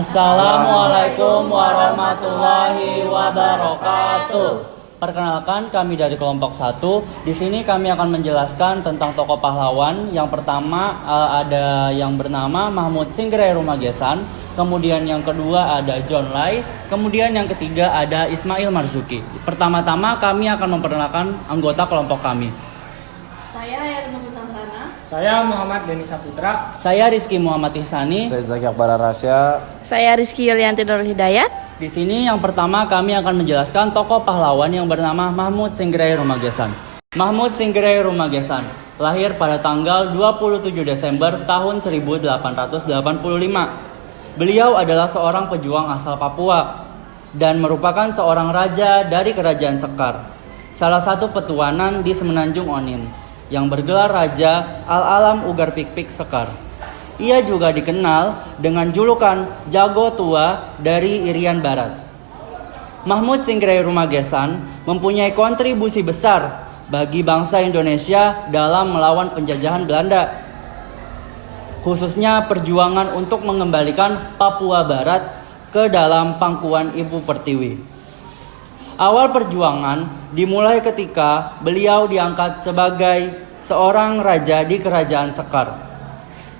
Assalamualaikum warahmatullahi wabarakatuh. Perkenalkan, kami dari kelompok 1. Di sini kami akan menjelaskan tentang tokoh pahlawan. Yang pertama ada yang bernama Mahmud Singgirai Rumagesan. Kemudian yang kedua ada John Lai. Kemudian yang ketiga ada Ismail Marzuki. Pertama-tama kami akan memperkenalkan anggota kelompok kami. Saya Yarno Nusantara. Saya Muhammad Deni Saputra. Saya Rizky Muhammad Ihsani. Saya Zaki Akbar Rasya. Saya Rizky Yulianti Nurul Hidayat. Di sini yang pertama kami akan menjelaskan tokoh pahlawan yang bernama Mahmud Singgirai Rumagesan. Mahmud Singgirai Rumagesan lahir pada tanggal 27 Desember tahun 1885. Beliau adalah seorang pejuang asal Papua dan merupakan seorang raja dari Kerajaan Sekar, salah satu petuanan di Semenanjung Onin yang bergelar Raja Al-Alam Ugar Pikpik Sekar. Ia juga dikenal dengan julukan Jago Tua dari Irian Barat. Mahmud Singgirai Rumagesan mempunyai kontribusi besar bagi bangsa Indonesia dalam melawan penjajahan Belanda, khususnya perjuangan untuk mengembalikan Papua Barat ke dalam pangkuan Ibu Pertiwi. Awal perjuangan dimulai ketika beliau diangkat sebagai seorang raja di Kerajaan Sekar.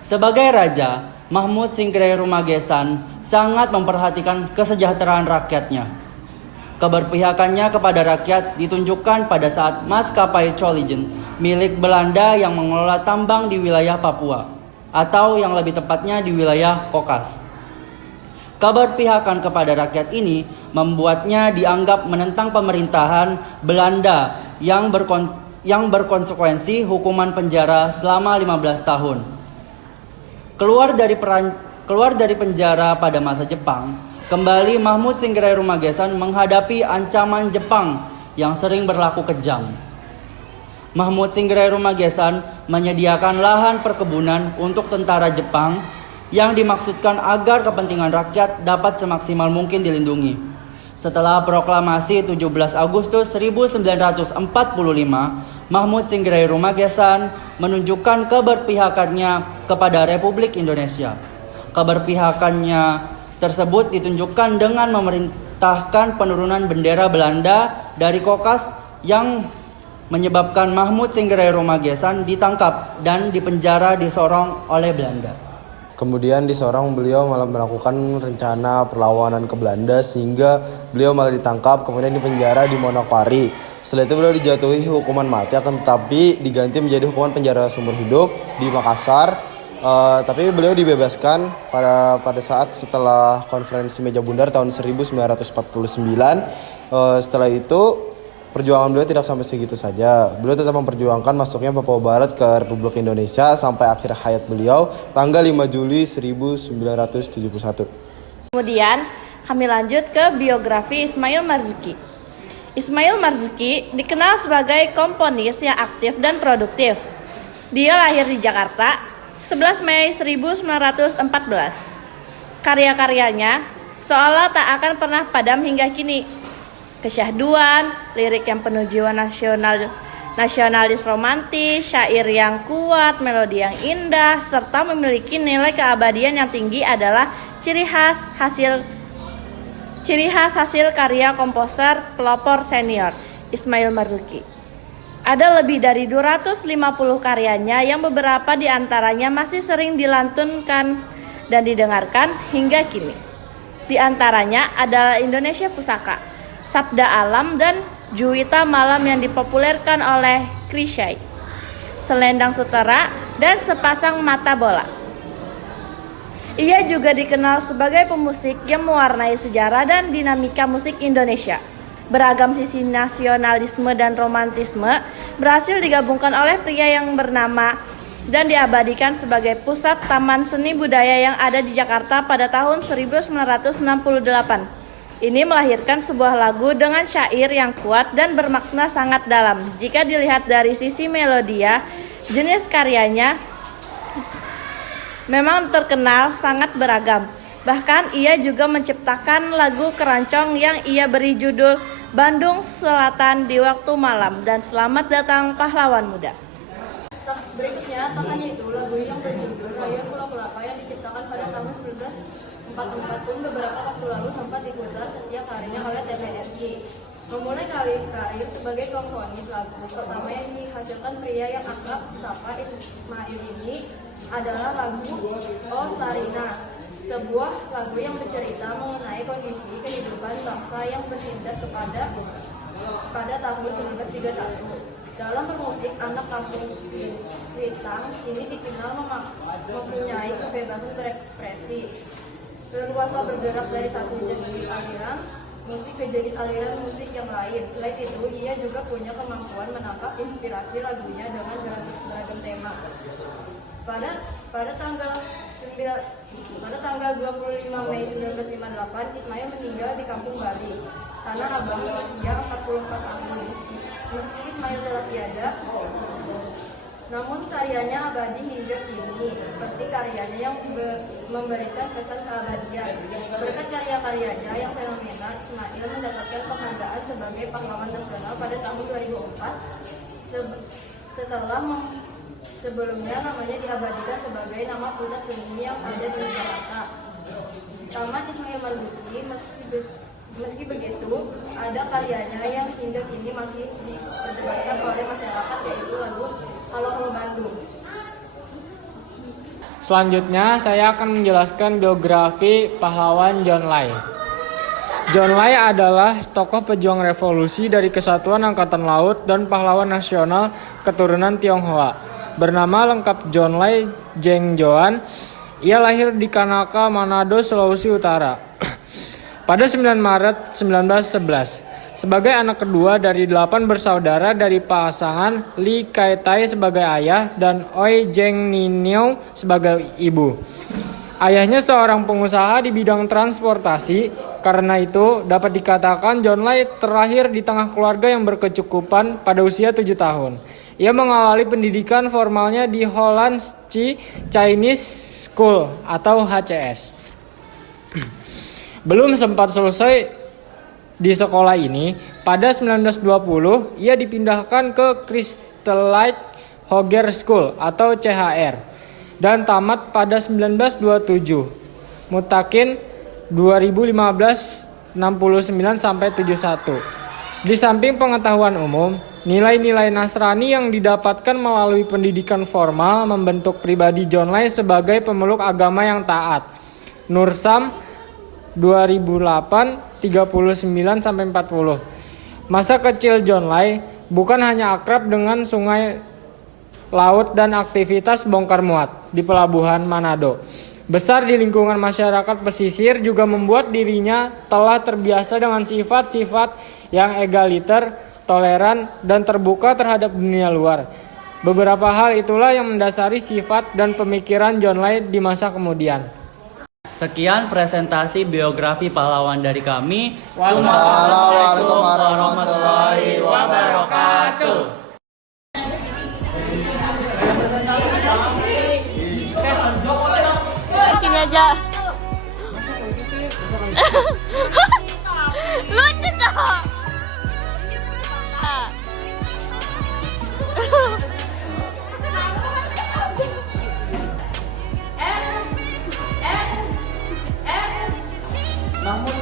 Sebagai raja, Mahmud Singgirai Rumagesan sangat memperhatikan kesejahteraan rakyatnya. Keberpihakannya kepada rakyat ditunjukkan pada saat maskapai Choligen milik Belanda yang mengelola tambang di wilayah Papua, atau yang lebih tepatnya di wilayah Kokas. Keberpihakan kepada rakyat ini membuatnya dianggap menentang pemerintahan Belanda yang berkonsekuensi hukuman penjara selama 15 tahun. Keluar dari penjara pada masa Jepang, kembali Mahmud Singgirai Rumagesan menghadapi ancaman Jepang yang sering berlaku kejam. Mahmud Singgirai Rumagesan menyediakan lahan perkebunan untuk tentara Jepang yang dimaksudkan agar kepentingan rakyat dapat semaksimal mungkin dilindungi. Setelah proklamasi 17 Agustus 1945, Mahmud Singgirai Rumagesan menunjukkan keberpihakannya kepada Republik Indonesia. Keberpihakannya tersebut ditunjukkan dengan memerintahkan penurunan bendera Belanda dari Kokas yang menyebabkan Mahmud Singgirai Rumagesan ditangkap dan dipenjara di Sorong oleh Belanda. Kemudian di Sorong beliau malah melakukan rencana perlawanan ke Belanda sehingga beliau malah ditangkap, kemudian dipenjara di Manokwari. Setelah itu beliau dijatuhi hukuman mati, akan tetapi diganti menjadi hukuman penjara seumur hidup di Makassar. Tapi beliau dibebaskan pada saat setelah konferensi Meja Bundar tahun 1949. Setelah itu perjuangan beliau tidak sampai segitu saja. Beliau tetap memperjuangkan masuknya Papua Barat ke Republik Indonesia sampai akhir hayat beliau tanggal 5 Juli 1971. Kemudian kami lanjut ke biografi Ismail Marzuki. Ismail Marzuki dikenal sebagai komponis yang aktif dan produktif. Dia lahir di Jakarta 11 Mei 1914. Karya-karyanya seolah tak akan pernah padam hingga kini. Kesyahduan, lirik yang penuh jiwa nasionalis romantis, syair yang kuat, melodi yang indah, serta memiliki nilai keabadian yang tinggi adalah ciri khas hasil karya komposer pelopor senior Ismail Marzuki. Ada lebih dari 250 karyanya yang beberapa di antaranya masih sering dilantunkan dan didengarkan hingga kini. Di antaranya adalah Indonesia Pusaka, Sabda Alam, dan Juwita Malam yang dipopulerkan oleh Krishay, Selendang Sutera, dan Sepasang Mata Bola. Ia juga dikenal sebagai pemusik yang mewarnai sejarah dan dinamika musik Indonesia. Beragam sisi nasionalisme dan romantisme berhasil digabungkan oleh pria yang bernama dan diabadikan sebagai pusat taman seni budaya yang ada di Jakarta pada tahun 1968. Ini melahirkan sebuah lagu dengan syair yang kuat dan bermakna sangat dalam. Jika dilihat dari sisi melodia, jenis karyanya memang terkenal sangat beragam. Bahkan ia juga menciptakan lagu keroncong yang ia beri judul Bandung Selatan di Waktu Malam dan Selamat Datang Pahlawan Muda. Berikutnya, tak hanya itu, lagu yang berjudul Raya Pulau Kelapa yang diciptakan pada tahun 1945 44 pun beberapa waktu lalu sempat diputar setiap harinya oleh TVRI. Memulai karir sebagai komponis lagu pertama yang dihasilkan pria yang akrab disapa Ismail ini adalah lagu Oh Sarina, sebuah lagu yang bercerita mengenai kondisi kehidupan bangsa yang bertindas pada tahun 1931. Dalam bermusik, anak kampung Witang ini dikenal mempunyai kebebasan berekspresi, leluasa bergerak dari satu jenis aliran musik ke jenis aliran musik yang lain. Selain itu, ia juga punya kemampuan menangkap inspirasi lagunya dengan beragam tema. Pada tanggal 25 Mei 1958, Ismail meninggal di Kampung Bali, Tanah Abang, berusia 44 tahun. Meski Ismail telah tiada, namun karyanya abadi hingga kini, seperti karyanya yang memberikan kesan keabadian. Berkat karya-karyanya yang fenomenal, Ismail mendapatkan penghargaan sebagai pahlawan nasional pada tahun 2004, setelah sebelumnya namanya diabadikan sebagai nama pusat seni yang ada di Jakarta. Taman Ismail Marzuki, meski begitu, ada karyanya yang hingga kini masih diperdebatkan oleh masyarakat, yaitu lagu Halo Halo Bandung. Selanjutnya, saya akan menjelaskan biografi pahlawan John Lai. John Lai adalah tokoh pejuang revolusi dari Kesatuan Angkatan Laut dan pahlawan nasional keturunan Tionghoa. Bernama lengkap John Lai Jeng Joan. Ia lahir di Kanaka, Manado, Sulawesi Utara pada 9 Maret 1911. Sebagai anak kedua dari 8 bersaudara dari pasangan Li Kai-tai sebagai ayah dan Oi Jeng Niniu sebagai ibu. Ayahnya seorang pengusaha di bidang transportasi, karena itu dapat dikatakan John Lai terlahir di tengah keluarga yang berkecukupan pada usia 7 tahun. Ia mengawali pendidikan formalnya di Holland's Chinese School atau HCS. Belum sempat selesai di sekolah ini, pada 1920 ia dipindahkan ke Christlike Hogger School atau CHR dan tamat pada 1927. Mutakin 2015 69 sampai 71. Di samping pengetahuan umum, nilai-nilai Nasrani yang didapatkan melalui pendidikan formal membentuk pribadi John Lai sebagai pemeluk agama yang taat. Nursam 2008 39 sampai 40. Masa kecil John Lai bukan hanya akrab dengan sungai, laut dan aktivitas bongkar muat di pelabuhan Manado. Besar di lingkungan masyarakat pesisir juga membuat dirinya telah terbiasa dengan sifat-sifat yang egaliter, toleran, dan terbuka terhadap dunia luar. Beberapa hal itulah yang mendasari sifat dan pemikiran John Lai di masa kemudian. Sekian presentasi biografi pahlawan dari kami. Wassalamualaikum warahmatullahi wabarakatuh. Sini aja. Lucu cowok. Namun